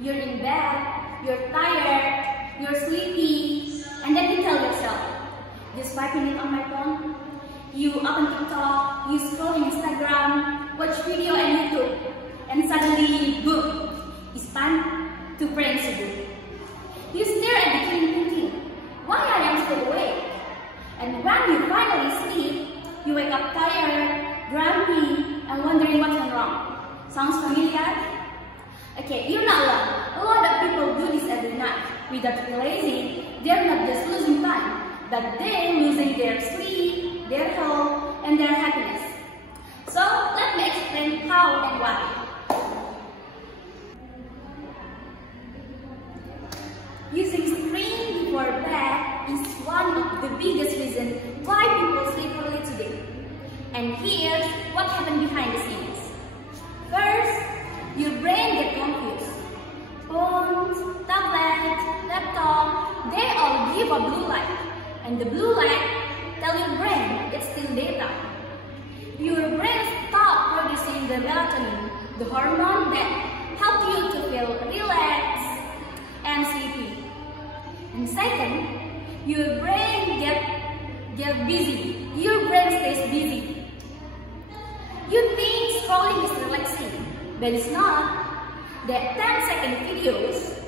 You're in bed, you're tired, you're sleepy, and then you tell yourself, just 5 minutes on my phone. You open TikTok, you scroll Instagram, watch video on YouTube, and suddenly, boom, it's time to pray and sujood. You stare at the screen thinking, why I am still awake? And when you finally sleep, you wake up tired, grumpy, and wondering what's wrong. Sounds familiar? Okay, you're not alone. A lot of people do this every night. Without realizing, they're not just losing time, but they're losing their sleep, their health, and their happiness. So, let me explain how and why. Using screen before bed is one of the biggest reasons why people sleep early today. And here's what happened behind the scenes. First, your brain gets confused. Phones, tablets, laptop, they all give a blue light. And the blue light tells your brain it's still daytime. Your brain stops producing the melatonin, the hormone that helps you to feel relaxed and sleepy. And second, your brain get busy. Your brain stays busy. You think scrolling is relaxing, but it's not. The 10-second videos,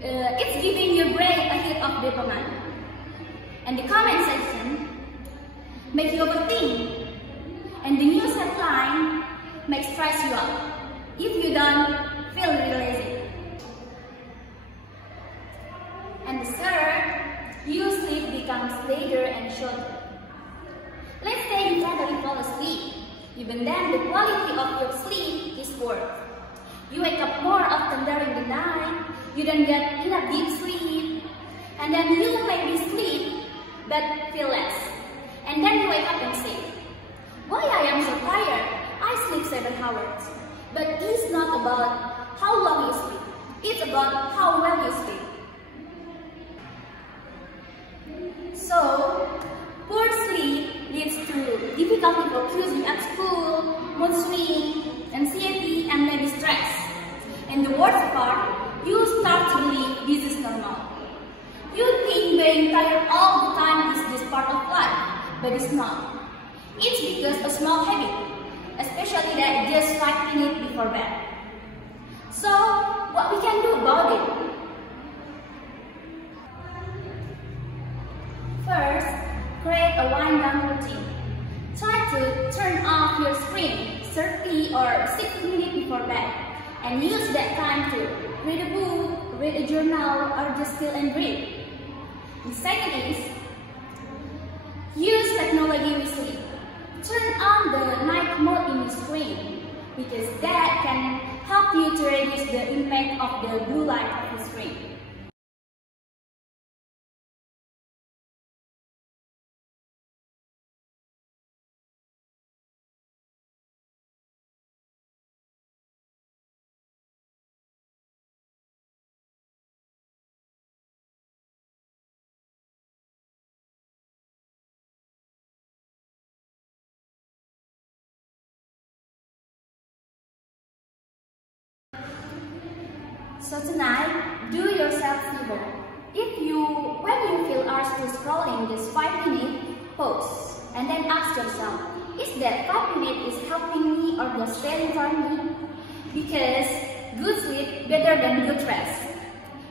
it's giving your brain a hit of dopamine. And the comment section makes you overthink. And the news headline makes stress you out if you don't feel lazy. And the third, your sleep becomes later and shorter. Let's say you finally fall asleep. Even then, the quality of your sleep is poor. You wake up more often during the night, you don't get enough deep sleep, and then you maybe sleep but feel less. And then you wake up and say, why I am so tired? I sleep 7 hours. But it's not about how long you sleep, it's about how well you sleep. So, poor sleep leads to difficulty focusing at school, mood swing, anxiety, and maybe stress. And the worst part, you start to believe this is normal. You think being tired all the time is just part of life, but it's not. It's because of a small habit, especially that just 5 minutes before bed. So, what we can do about it? First, create a wind-down routine. Try to turn off your screen 30 or 60 minutes before bed and use that time to read a book, read a journal, or just chill and breathe. The second is, use technology with sleep. Turn on the night mode in the screen because that can help you to reduce the impact of the blue light of the screen. So tonight, do yourself a favor. When you feel urge to scrolling just 5 minutes, pause and then ask yourself, is that 5 minutes is helping me or just stealing from me? Because good sleep better than good rest.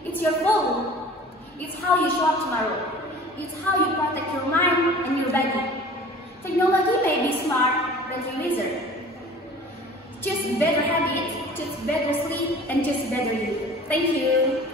It's your phone. It's how you show up tomorrow. It's how you protect your mind and your body. Technology may be smart, but you're wizard. Choose better habits, choose better sleep, and choose better you. Thank you.